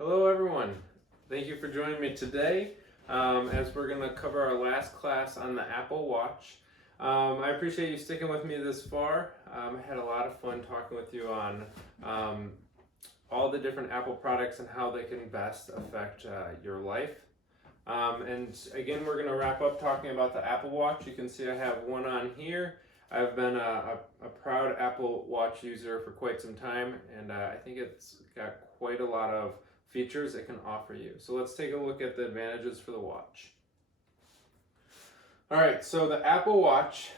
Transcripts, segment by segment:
Hello everyone, thank you for joining me today as we're going to cover our last class on the Apple Watch. I appreciate you sticking with me this far. I had a lot of fun talking with you on all the different Apple products and how they can best affect your life. And again, we're going to wrap up talking about the Apple Watch. You can see I have one on here. I've been a proud Apple Watch user for quite some time, and I think it's got quite a lot of features it can offer you. So let's take a look at the advantages for the watch. Alright, so the Apple Watch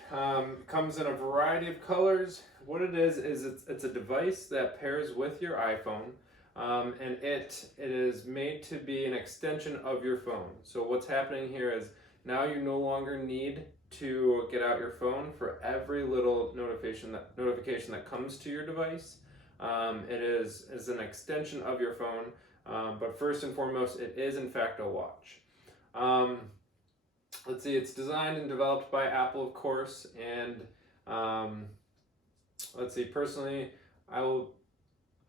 comes in a variety of colors. What it is it's a device that pairs with your iPhone, and it is made to be an extension of your phone. So what's happening here is now you no longer need to get out your phone for every little notification that comes to your device. It is an extension of your phone. But first and foremost, it is in fact a watch. Let's see, it's designed and developed by Apple, of course, and let's see, personally, I will,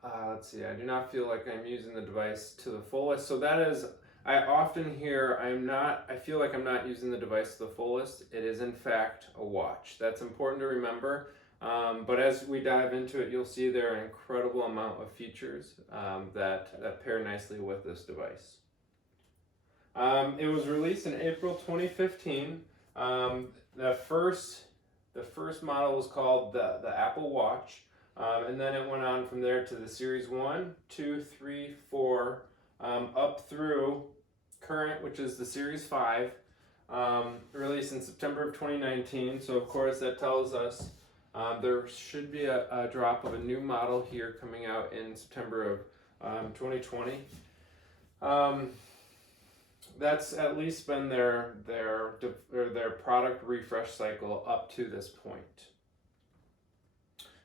I do not feel like I'm using the device to the fullest. So that is, I often hear I feel like I'm not using the device to the fullest. It is in fact a watch. That's important to remember. But as we dive into it, you'll see there are an incredible amount of features that pair nicely with this device. It was released in April 2015. The first model was called the Apple Watch, and then it went on from there to the Series 1, 2, 3, 4, up through current, which is the Series 5, released in September of 2019. So of course that tells us there should be a drop of a new model here coming out in September of 2020. That's at least been their product refresh cycle up to this point.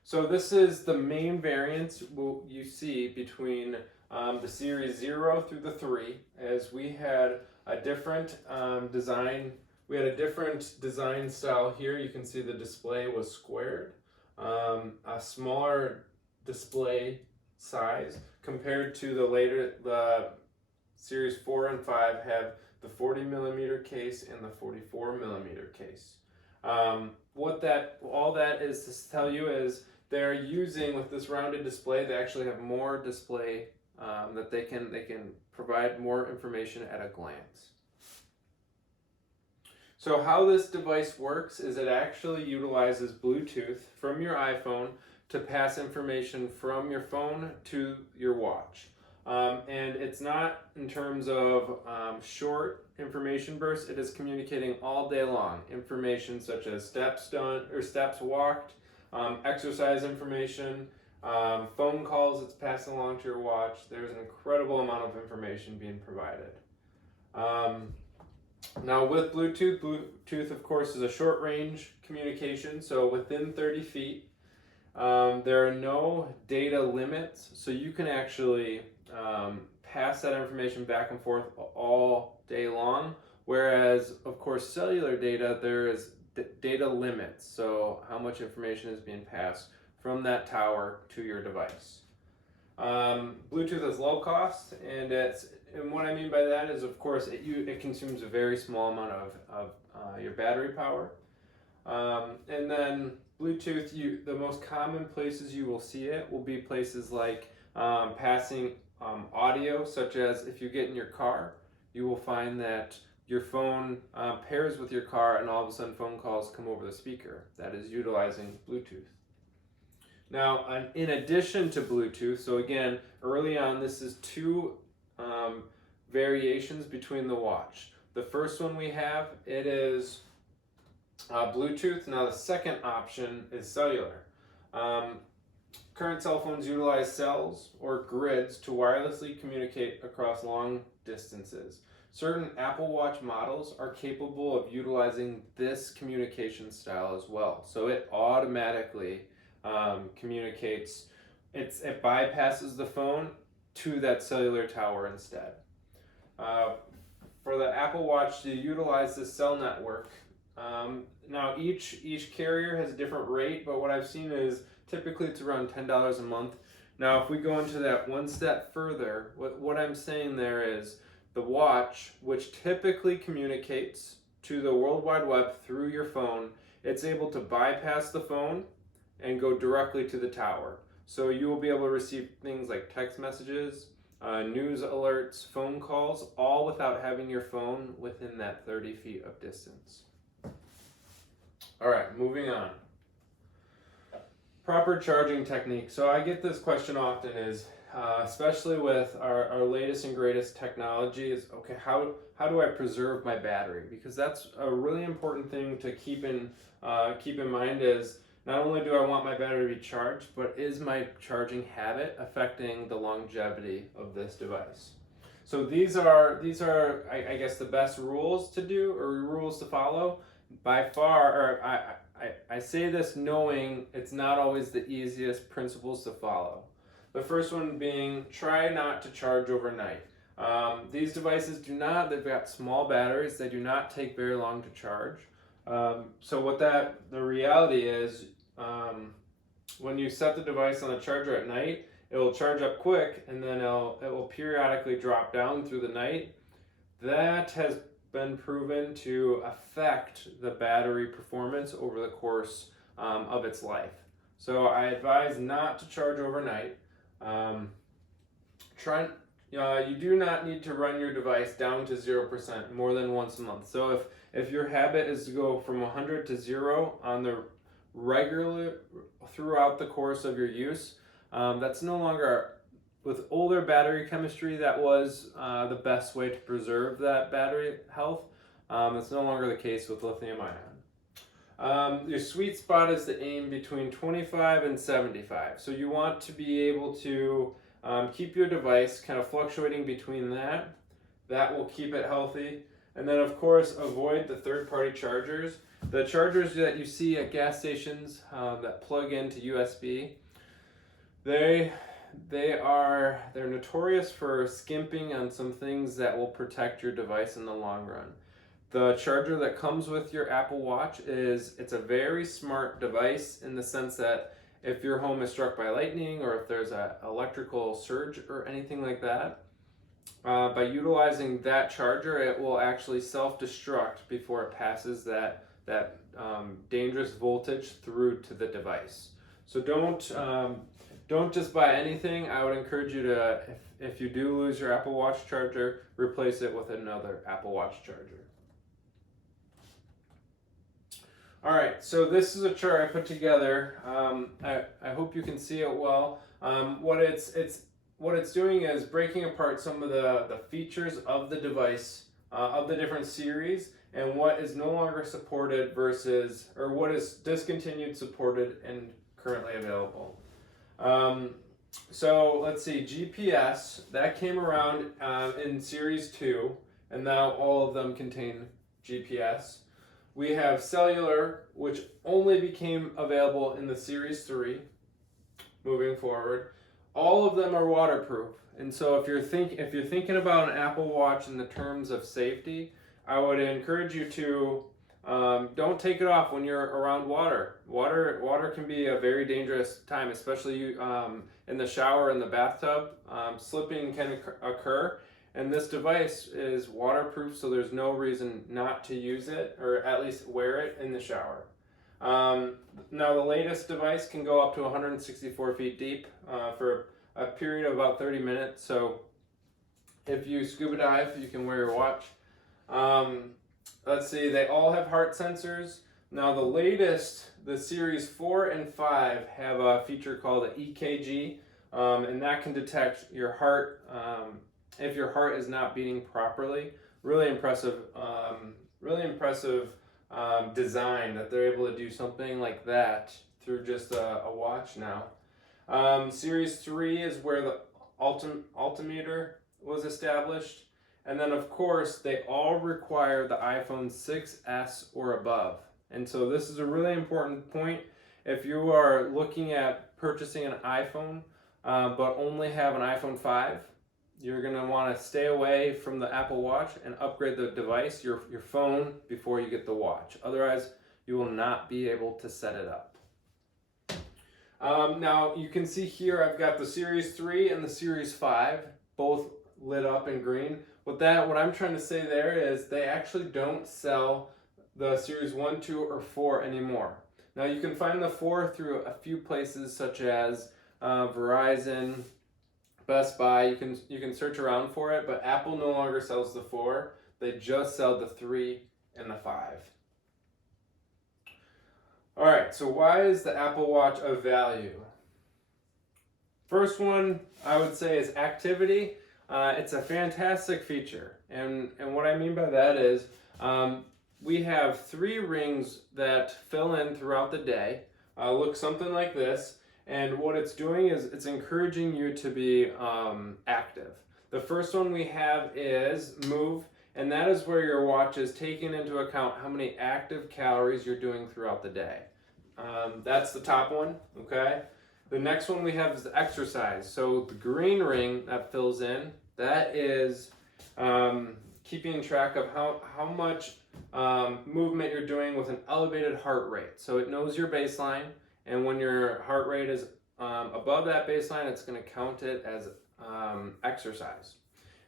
So this is the main variance you see between the Series 0 through the 3, as we had a different design. We had a different design style here. You can see the display was squared, a smaller display size compared to the Series 4 and 5 have the 40 millimeter case and the 44 millimeter case. All that is to tell you is they're using, with this rounded display, they actually have more display that they can provide more information at a glance. So how this device works is it actually utilizes Bluetooth from your iPhone to pass information from your phone to your watch. And it's not in terms of short information bursts. It is communicating all day long information such as steps done or steps walked, exercise information, phone calls it's passing along to your watch. There's an incredible amount of information being provided. Now with Bluetooth of course is a short range communication, so within 30 feet. There are no data limits, so you can actually pass that information back and forth all day long, whereas of course cellular data, there is data limits, so how much information is being passed from that tower to your device. Bluetooth is low cost, and what I mean by that is, of course, it consumes a very small amount of your battery power. And then Bluetooth, the most common places you will see it will be places like passing audio, such as if you get in your car, you will find that your phone pairs with your car, and all of a sudden phone calls come over the speaker. That is utilizing Bluetooth. Now, in addition to Bluetooth, so again, early on, this is two variations between the watch. The first one we have, it is Bluetooth. Now the second option is cellular. Current cell phones utilize cells or grids to wirelessly communicate across long distances. Certain Apple Watch models are capable of utilizing this communication style as well. So it automatically communicates, it bypasses the phone to that cellular tower instead. For the Apple Watch to utilize this cell network, now each carrier has a different rate, but what I've seen is typically it's around $10 a month Now, if we go into that one step further, what I'm saying there is the watch, which typically communicates to the World Wide Web through your phone, it's able to bypass the phone and go directly to the tower. So you will be able to receive things like text messages, news alerts, phone calls, all without having your phone within that 30 feet of distance. All right, moving on. Proper charging technique. So I get this question often is, especially with our latest and greatest technology, is okay, how do I preserve my battery? Because that's a really important thing to keep in mind is not only do I want my battery to be charged, but is my charging habit affecting the longevity of this device? So these are I guess the best rules to do or rules to follow. By far, or I say this knowing it's not always the easiest principles to follow. The first one being try not to charge overnight. These devices they've got small batteries, they do not take very long to charge. So the reality is, when you set the device on the charger at night, it will charge up quick and then it will periodically drop down through the night. That has been proven to affect the battery performance over the course of its life. So I advise not to charge overnight. You do not need to run your device down to 0% more than once a month. So if your habit is to go from 100 to 0 on the regular throughout the course of your use, that's no longer, with older battery chemistry, that was the best way to preserve that battery health. That's no longer the case with lithium ion. Your sweet spot is to aim between 25 and 75. So you want to be able to keep your device kind of fluctuating between that. That will keep it healthy. And then, of course, avoid the third-party chargers. The chargers that you see at gas stations that plug into USB, they're notorious for skimping on some things that will protect your device in the long run. The charger that comes with your Apple Watch it's a very smart device in the sense that if your home is struck by lightning or if there's an electrical surge or anything like that, by utilizing that charger, it will actually self-destruct before it passes that dangerous voltage through to the device. So don't just buy anything. I would encourage you to, if you do lose your Apple Watch charger, replace it with another Apple Watch charger. All right, so this is a chart I put together. I hope you can see it well. What it's doing is breaking apart some of the features of the device, of the different series, and what is no longer supported versus, or what is discontinued, supported, and currently available. So let's see, GPS, that came around in Series 2, and now all of them contain GPS. We have cellular, which only became available in the Series 3, moving forward. All of them are waterproof, and so if you're thinking about an Apple Watch in the terms of safety, I would encourage you to don't take it off when you're around water. Water can be a very dangerous time, especially in the shower, in the bathtub. Slipping can occur, and this device is waterproof, so there's no reason not to use it, or at least wear it in the shower. Now the latest device can go up to 164 feet deep for a period of about 30 minutes. So if you scuba dive, you can wear your watch. Let's see, they all have heart sensors. Now the latest, the Series 4 and 5 have a feature called an EKG, and that can detect your heart if your heart is not beating properly. Really impressive design that they're able to do something like that through just a watch now. Series 3 is where the altimeter was established. And then, of course, they all require the iPhone 6S or above. And so this is a really important point. If you are looking at purchasing an iPhone, but only have an iPhone 5, you're going to want to stay away from the Apple Watch and upgrade the device, your phone, before you get the watch. Otherwise, you will not be able to set it up. Now you can see here I've got the Series 3 and the Series 5 both lit up in green. What I'm trying to say there is they actually don't sell the Series 1, 2, or 4 anymore. Now you can find the 4 through a few places such as Verizon, Best Buy. You can search around for it, but Apple no longer sells the 4. They just sell the 3 and the 5. All right, so why is the Apple Watch of value? First one I would say is activity. It's a fantastic feature, and what I mean by that is we have 3 rings that fill in throughout the day. Look something like this, and what it's doing is it's encouraging you to be active. The first one we have is Move, and that is where your watch is taking into account how many active calories you're doing throughout the day. That's the top one, okay? The next one we have is the Exercise. So the green ring that fills in, that is keeping track of how much movement you're doing with an elevated heart rate. So it knows your baseline, and when your heart rate is above that baseline, it's going to count it as exercise.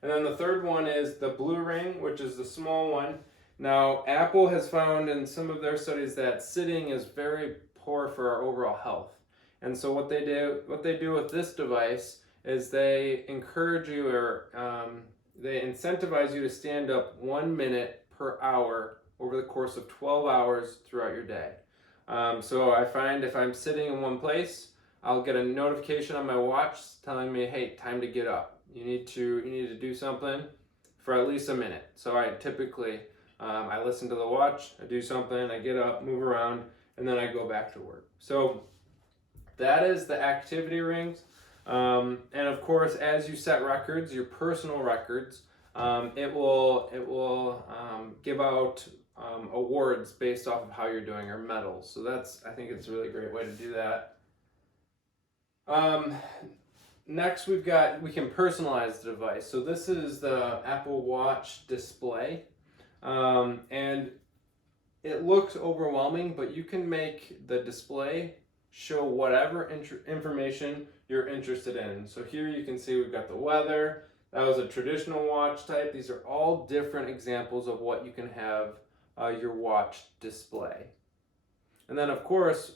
And then the third one is the blue ring, which is the small one. Now, Apple has found in some of their studies that sitting is very poor for our overall health. And so what they do with this device is they encourage you, or they incentivize you to stand up 1 minute per hour over the course of 12 hours throughout your day. So I find if I'm sitting in one place, I'll get a notification on my watch telling me, hey, time to get up. You need to do something for at least a minute. So I typically, I listen to the watch, I do something, I get up, move around, and then I go back to work. So that is the activity rings. And of course, as you set records, your personal records, it will give out awards based off of how you're doing, or medals. So I think it's a really great way to do that. Next we can personalize the device. So this is the Apple Watch display. And it looks overwhelming, but you can make the display show whatever information you're interested in. So here you can see we've got the weather. That was a traditional watch type. These are all different examples of what you can have your watch display. And then of course,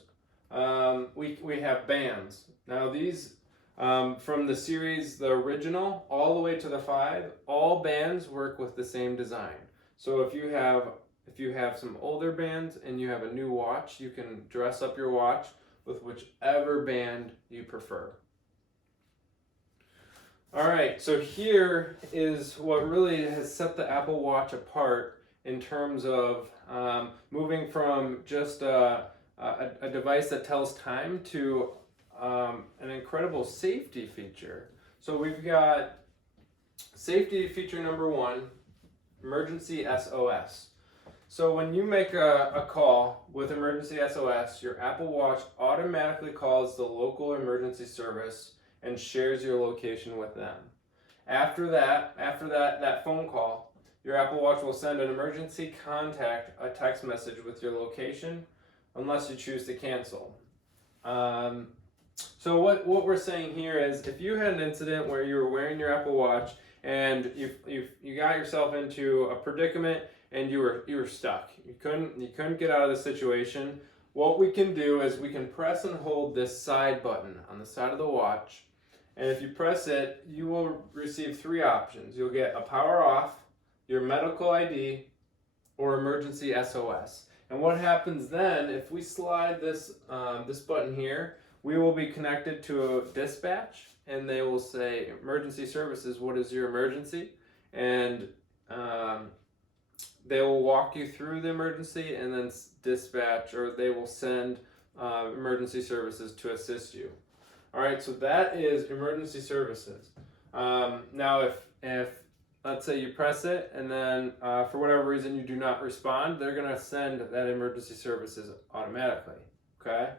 we have bands. Now these, from the series, the original, all the way to the 5, all bands work with the same design. So if you have some older bands and you have a new watch, you can dress up your watch with whichever band you prefer. All right, so here is what really has set the Apple Watch apart in terms of moving from just a device that tells time to an incredible safety feature. So we've got safety feature number 1, emergency SOS. So when you make a call with emergency SOS, your Apple Watch automatically calls the local emergency service and shares your location with them. After that phone call, your Apple Watch will send an emergency contact a text message with your location, unless you choose to cancel. So what we're saying here is, if you had an incident where you were wearing your Apple Watch and you got yourself into a predicament and you were stuck, you couldn't get out of the situation, what we can do is we can press and hold this side button on the side of the watch, and if you press it, you will receive 3 options. You'll get a power off, your medical ID, or emergency SOS. And what happens then, if we slide this button here, we will be connected to a dispatch, and they will say, emergency services, what is your emergency? And they will walk you through the emergency, and then dispatch, or they will send emergency services to assist you. All right, so that is emergency services. Now, if let's say you press it, and then for whatever reason you do not respond, they're going to send that emergency services automatically. Okay.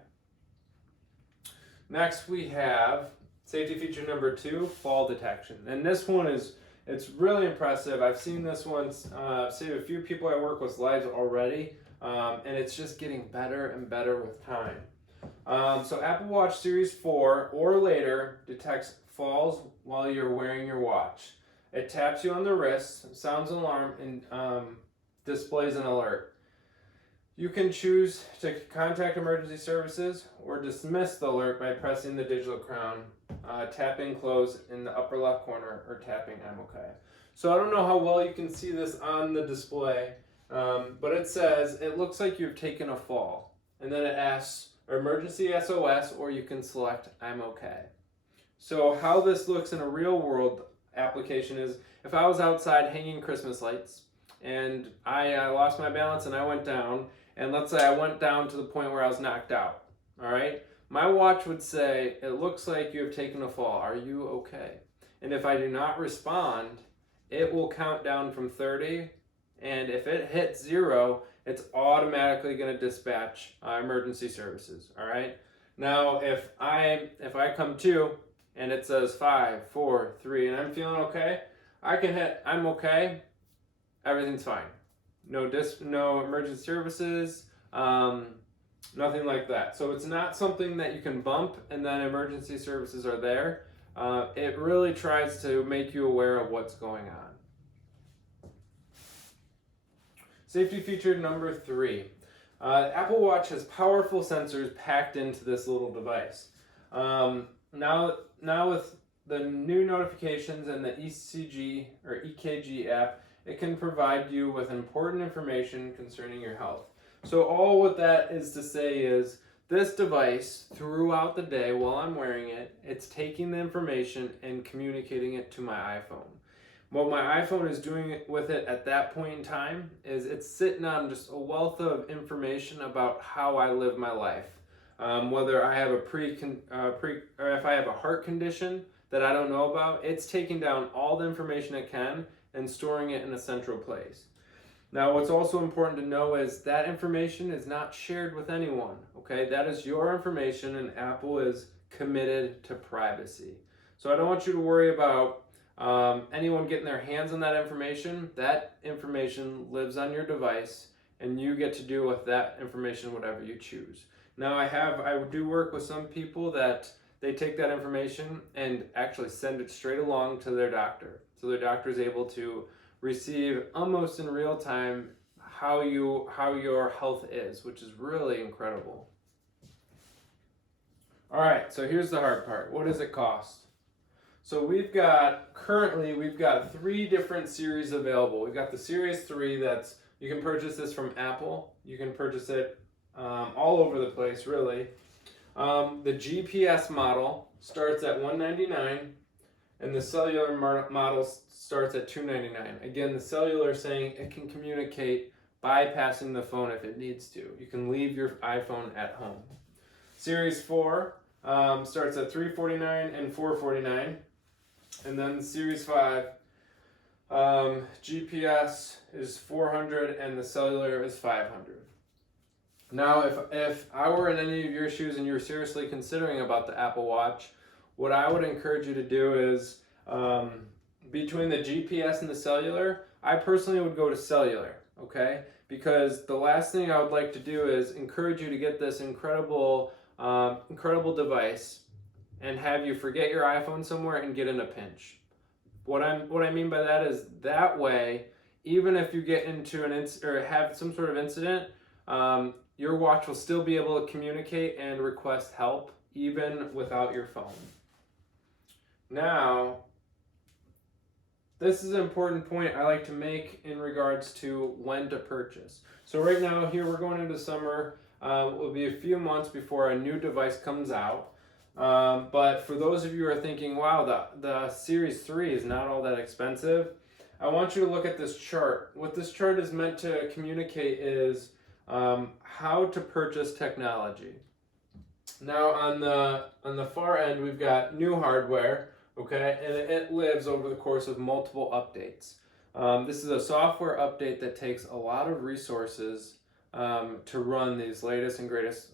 Next, we have safety feature number 2, fall detection, and this one it's really impressive. I've seen this one save a few people I work with lives already, and it's just getting better and better with time. So Apple Watch Series 4 or later detects falls while you're wearing your watch. It taps you on the wrist, sounds an alarm, and displays an alert. You can choose to contact emergency services or dismiss the alert by pressing the digital crown, tapping close in the upper left corner, or tapping I'm okay. So I don't know how well you can see this on the display, but it says it looks like you've taken a fall. And then it asks emergency SOS, or you can select I'm okay. So how this looks in a real world application is if I was outside hanging Christmas lights and I lost my balance and I went down, and let's say I went down to the point where I was knocked out, all right? My watch would say, it looks like you have taken a fall. Are you okay? And if I do not respond, it will count down from 30, and if it hits 0, it's automatically going to dispatch emergency services, all right? Now, if I come to and it says 5, 4, 3, and I'm feeling okay, I can hit I'm okay, everything's fine. No emergency services, nothing like that. So it's not something that you can bump and then emergency services are there. It really tries to make you aware of what's going on. Safety feature number 3. Apple Watch has powerful sensors packed into this little device. Now with the new notifications and the ECG or EKG app, it can provide you with important information concerning your health. So all what that is to say is this device throughout the day while I'm wearing it, it's taking the information and communicating it to my iPhone. What my iPhone is doing with it at that point in time is it's sitting on just a wealth of information about how I live my life. Whether I have or if I have a heart condition that I don't know about, it's taking down all the information it can and storing it in a central place. Now, what's also important to know is that information is not shared with anyone, okay? That is your information, and Apple is committed to privacy. So I don't want you to worry about anyone getting their hands on that information. That information lives on your device, and you get to do with that information whatever you choose. Now, I do work with some people that they take that information and actually send it straight along to their doctor. So their doctor is able to receive almost in real time how your health is, which is really incredible. All right, so here's the hard part. What does it cost? So currently we've got 3 different series available. We've got the Series 3 you can purchase this from Apple. You can purchase it all over the place, really. The GPS model starts at $199, and the cellular model starts at $299. Again, the cellular saying it can communicate bypassing the phone if it needs to. You can leave your iPhone at home. Series 4 starts at $349 and $449. And then Series 5, GPS is $400 and the cellular is $500. Now, if I were in any of your shoes and you were seriously considering about the Apple Watch, what I would encourage you to do is, between the GPS and the cellular, I personally would go to cellular, okay? Because the last thing I would like to do is encourage you to get this incredible device and have you forget your iPhone somewhere and get in a pinch. What I mean by that is that way, even if you get into or have some sort of incident, your watch will still be able to communicate and request help even without your phone. Now, this is an important point I like to make in regards to when to purchase. So right now, here we're going into summer. It will be a few months before a new device comes out. But for those of you who are thinking, wow, the Series 3 is not all that expensive, I want you to look at this chart. What this chart is meant to communicate is how to purchase technology. Now on the far end, we've got new hardware, okay, and it lives over the course of multiple updates. This is a software update that takes a lot of resources to run these latest and greatest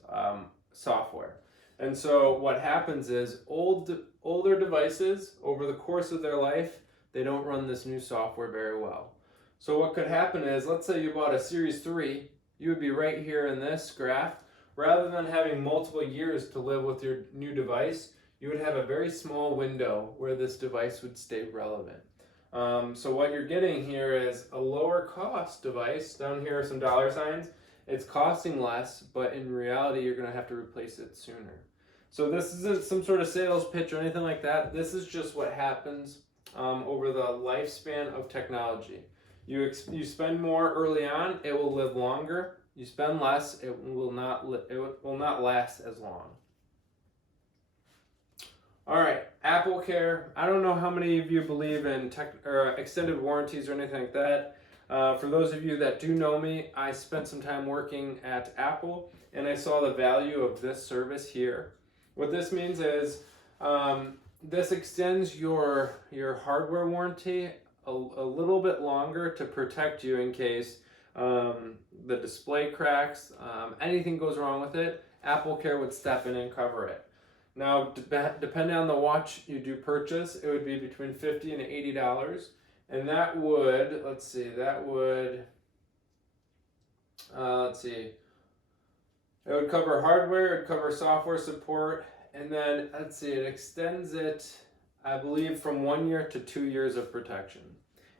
software. And so what happens is older devices, over the course of their life, they don't run this new software very well. So what could happen is, let's say you bought a Series 3, you would be right here in this graph, rather than having multiple years to live with your new device, you would have a very small window where this device would stay relevant. So what you're getting here is a lower cost device. Down here are some dollar signs. It's costing less, but in reality, you're going to have to replace it sooner. So this isn't some sort of sales pitch or anything like that. This is just what happens over the lifespan of technology. You spend more early on, it will live longer. You spend less, it will not last as long. All right, Apple Care. I don't know how many of you believe in extended warranties or anything like that. For those of you that do know me, I spent some time working at Apple, and I saw the value of this service here. What this means is this extends your hardware warranty a little bit longer to protect you in case the display cracks, anything goes wrong with it. Apple Care would step in and cover it. Now, depending on the watch you do purchase, it would be between $50 and $80, and that would, it would cover hardware, it would cover software support, and then, it extends it, I believe, from 1 year to 2 years of protection.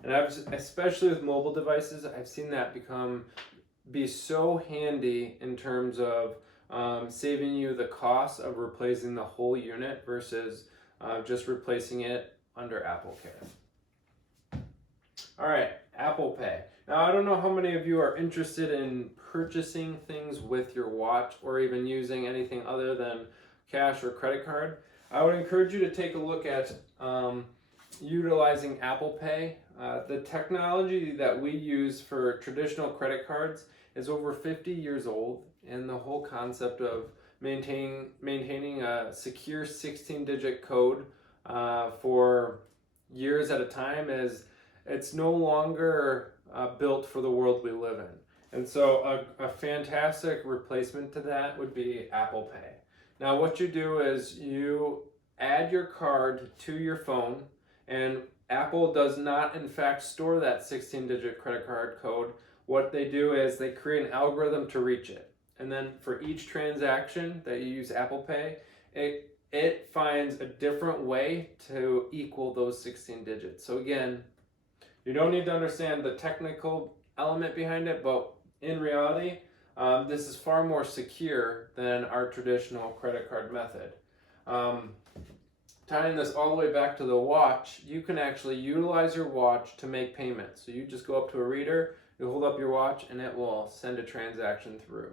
And especially with mobile devices, I've seen that be so handy in terms of saving you the cost of replacing the whole unit versus just replacing it under Apple Care. All right, Apple Pay. Now, I don't know how many of you are interested in purchasing things with your watch or even using anything other than cash or credit card. I would encourage you to take a look at utilizing Apple Pay. The technology that we use for traditional credit cards is over 50 years old, and the whole concept of maintaining a secure 16-digit code for years at a time it's no longer built for the world we live in. And so a fantastic replacement to that would be Apple Pay. Now what you do is you add your card to your phone, and Apple does not in fact store that 16-digit credit card code. What they do is they create an algorithm to reach it. And then for each transaction that you use Apple Pay, it finds a different way to equal those 16 digits. So again, you don't need to understand the technical element behind it, but in reality, this is far more secure than our traditional credit card method. Tying this all the way back to the watch, you can actually utilize your watch to make payments. So you just go up to a reader, you hold up your watch, and it will send a transaction through.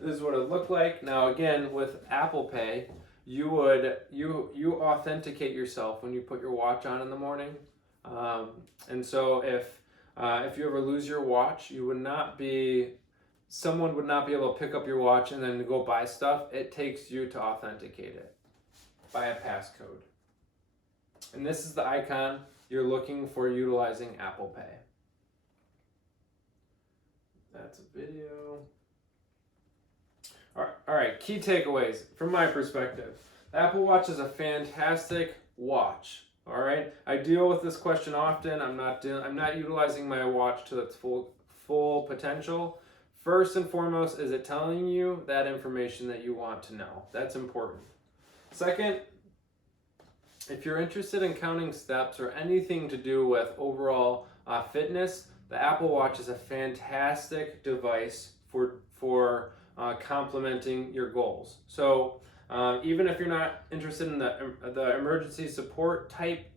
This is what it looked like. Now again, with Apple Pay, you authenticate yourself when you put your watch on in the morning. And so if you ever lose your watch, someone would not be able to pick up your watch and then go buy stuff. It takes you to authenticate it by a passcode. And this is the icon you're looking for utilizing Apple Pay. That's a video. All right, key takeaways from my perspective. The Apple Watch is a fantastic watch. All right, I deal with this question often. I'm not utilizing my watch to its full potential. First and foremost, is it telling you that information that you want to know? That's important. Second, if you're interested in counting steps or anything to do with overall fitness, the Apple Watch is a fantastic device for complementing your goals. So even if you're not interested in the emergency support type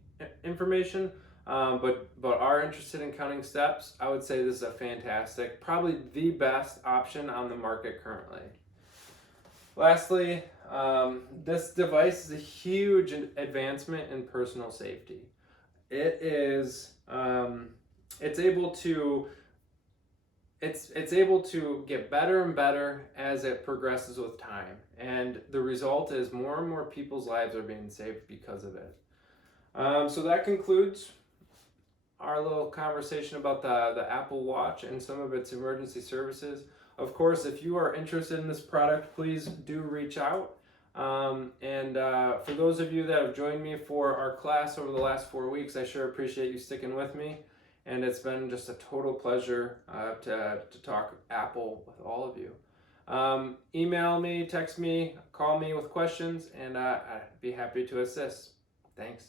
information, but are interested in counting steps, I would say this is a fantastic, probably the best option on the market currently. Lastly, this device is a huge advancement in personal safety. It is, it's able to get better and better as it progresses with time, and the result is more and more people's lives are being saved because of it. So that concludes our little conversation about the Apple Watch and some of its emergency services. Of course, if you are interested in this product, please do reach out. For those of you that have joined me for our class over the last 4 weeks, I sure appreciate you sticking with me. and it's been just a total pleasure to talk Apple with all of you. Email me, text me, call me with questions, and I'd be happy to assist. Thanks.